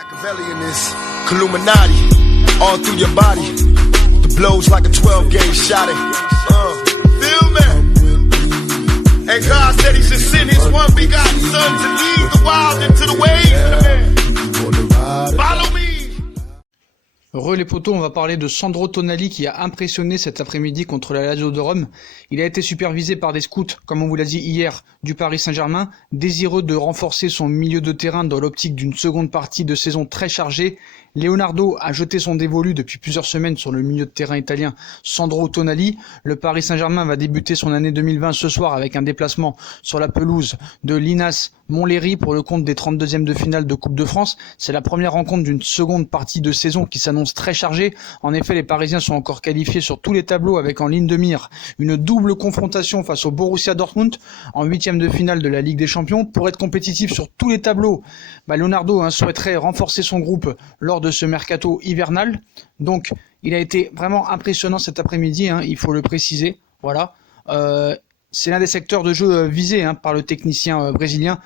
Machiavelli in this Illuminati, all through your body. The blows like a 12-gauge shot. Feel me? And God said He should send His one begotten Son to lead the wild into the ways. Follow me. Les potos, on va parler de Sandro Tonali qui a impressionné cet après-midi contre la Lazio de Rome. Il a été supervisé par des scouts, comme on vous l'a dit hier, du Paris Saint-Germain, désireux de renforcer son milieu de terrain dans l'optique d'une seconde partie de saison très chargée. Leonardo a jeté son dévolu depuis plusieurs semaines sur le milieu de terrain italien Sandro Tonali. Le Paris Saint-Germain va débuter son année 2020 ce soir avec un déplacement sur la pelouse de l'Inas Montlhéry pour le compte des 32e de finale de Coupe de France. C'est la première rencontre d'une seconde partie de saison qui s'annonce très chargée. En effet, les Parisiens sont encore qualifiés sur tous les tableaux avec en ligne de mire une double confrontation face au Borussia Dortmund en 8e de finale de la Ligue des Champions. Pour être compétitif sur tous les tableaux, Leonardo souhaiterait renforcer son groupe lors de ce mercato hivernal. Donc, il a été vraiment impressionnant cet après-midi, il faut le préciser. Voilà. C'est l'un des secteurs de jeu visés par le technicien brésilien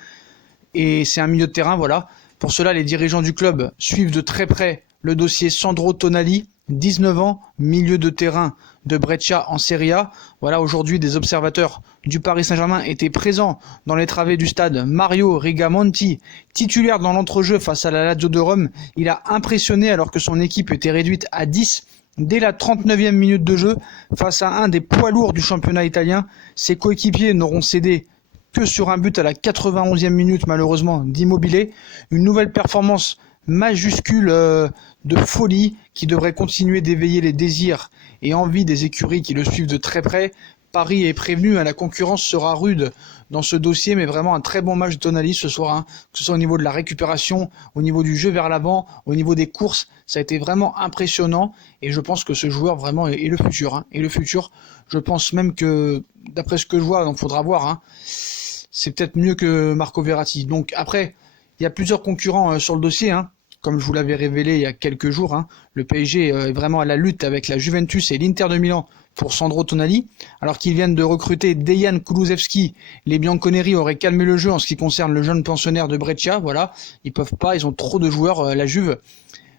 et c'est un milieu de terrain. Voilà. Pour cela, les dirigeants du club suivent de très près le dossier Sandro Tonali, 19 ans, milieu de terrain de Brescia en Serie A. Voilà, aujourd'hui, des observateurs du Paris Saint-Germain étaient présents dans les travées du stade. Mario Rigamonti, titulaire dans l'entrejeu face à la Lazio de Rome, il a impressionné alors que son équipe était réduite à 10 dès la 39e minute de jeu face à un des poids lourds du championnat italien. Ses coéquipiers n'auront cédé que sur un but à la 91e minute malheureusement d'Immobilier. Une nouvelle performance majuscule de folie qui devrait continuer d'éveiller les désirs et envies des écuries qui le suivent de très près. Paris est prévenu, la concurrence sera rude dans ce dossier, mais vraiment un très bon match de Tonali ce soir, que ce soit au niveau de la récupération, au niveau du jeu vers l'avant, au niveau des courses, ça a été vraiment impressionnant et je pense que ce joueur vraiment est le futur. Et le futur, je pense même que, d'après ce que je vois, donc faudra voir, c'est peut-être mieux que Marco Verratti. Donc après, il y a plusieurs concurrents sur le dossier, comme je vous l'avais révélé il y a quelques jours, le PSG est vraiment à la lutte avec la Juventus et l'Inter de Milan pour Sandro Tonali. Alors qu'ils viennent de recruter Dejan Kulusevski, les Bianconeri auraient calmé le jeu en ce qui concerne le jeune pensionnaire de Brescia. Voilà, ils peuvent pas, ils ont trop de joueurs, la Juve.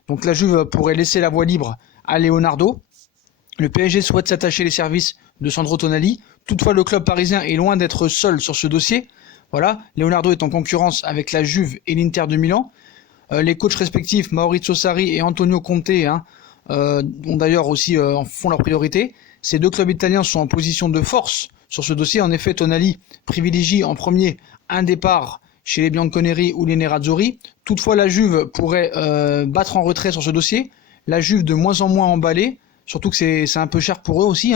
Donc la Juve pourrait laisser la voie libre à Leonardo. Le PSG souhaite s'attacher les services de Sandro Tonali. Toutefois, le club parisien est loin d'être seul sur ce dossier. Voilà, Leonardo est en concurrence avec la Juve et l'Inter de Milan. Les coachs respectifs Maurizio Sarri et Antonio Conte ont d'ailleurs aussi font leur priorité. Ces deux clubs italiens sont en position de force sur ce dossier. En effet, Tonali privilégie en premier un départ chez les Bianconeri ou les Nerazzurri. Toutefois, la Juve pourrait battre en retrait sur ce dossier. La Juve de moins en moins emballée, surtout que c'est un peu cher pour eux aussi.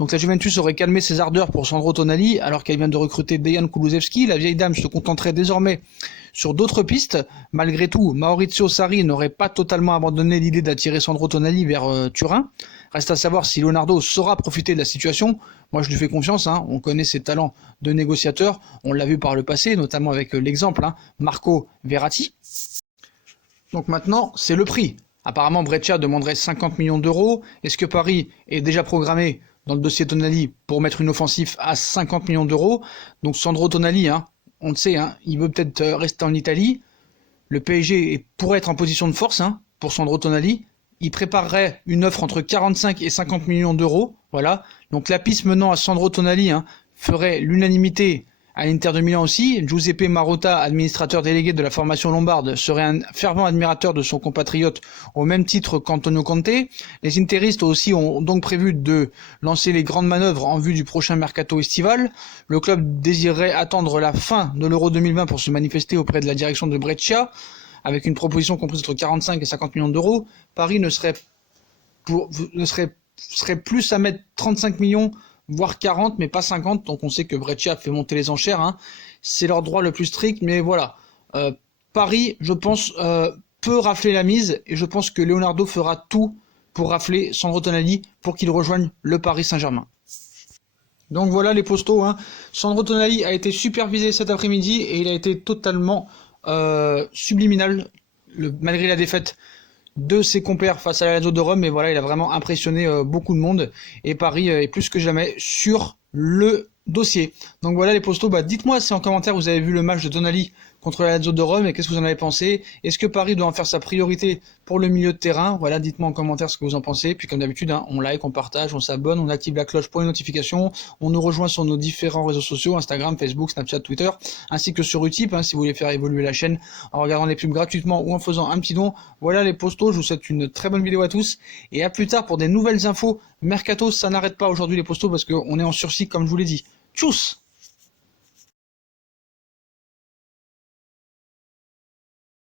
Donc la Juventus aurait calmé ses ardeurs pour Sandro Tonali, alors qu'elle vient de recruter Dejan Kulusevski. La vieille dame se contenterait désormais sur d'autres pistes. Malgré tout, Maurizio Sarri n'aurait pas totalement abandonné l'idée d'attirer Sandro Tonali vers Turin. Reste à savoir si Leonardo saura profiter de la situation. Moi, je lui fais confiance. On connaît ses talents de négociateur. On l'a vu par le passé, notamment avec l'exemple Marco Verratti. Donc maintenant, c'est le prix. Apparemment, Brescia demanderait 50 millions d'euros. Est-ce que Paris est déjà programmé dans le dossier Tonali pour mettre une offensive à 50 millions d'euros? Donc Sandro Tonali, on le sait, il veut peut-être rester en Italie. Le PSG pourrait être en position de force pour Sandro Tonali. Il préparerait une offre entre 45 et 50 millions d'euros. Voilà. Donc la piste menant à Sandro Tonali ferait l'unanimité à l'Inter de Milan aussi. Giuseppe Marotta, administrateur délégué de la formation lombarde, serait un fervent admirateur de son compatriote au même titre qu'Antonio Conte. Les interistes aussi ont donc prévu de lancer les grandes manœuvres en vue du prochain mercato estival. Le club désirerait attendre la fin de l'Euro 2020 pour se manifester auprès de la direction de Brescia, avec une proposition comprise entre 45 et 50 millions d'euros. Paris serait plus à mettre 35 millions, voire 40, mais pas 50. Donc on sait que Brescia fait monter les enchères. C'est leur droit le plus strict, mais voilà. Paris, je pense, peut rafler la mise, et je pense que Leonardo fera tout pour rafler Sandro Tonali pour qu'il rejoigne le Paris Saint-Germain. Donc voilà les postos. Sandro Tonali a été supervisé cet après-midi et il a été totalement subliminal malgré la défaite de ses compères face à la Lazio de Rome. Mais voilà, il a vraiment impressionné beaucoup de monde et Paris est plus que jamais sur le dossier. Donc voilà les postos, dites-moi si en commentaire vous avez vu le match de Tonali contre la Lazio de Rome et qu'est-ce que vous en avez pensé? Est-ce que Paris doit en faire sa priorité pour le milieu de terrain? Voilà, dites-moi en commentaire ce que vous en pensez. Puis comme d'habitude, hein, on like, on partage, on s'abonne, on active la cloche pour les notifications. On nous rejoint sur nos différents réseaux sociaux, Instagram, Facebook, Snapchat, Twitter, ainsi que sur Utip, hein, si vous voulez faire évoluer la chaîne en regardant les pubs gratuitement ou en faisant un petit don. Voilà les postos, je vous souhaite une très bonne vidéo à tous et à plus tard pour des nouvelles infos. Mercato, ça n'arrête pas aujourd'hui les postos parce qu'on est en sursis comme je vous l'ai dit. Tchuss!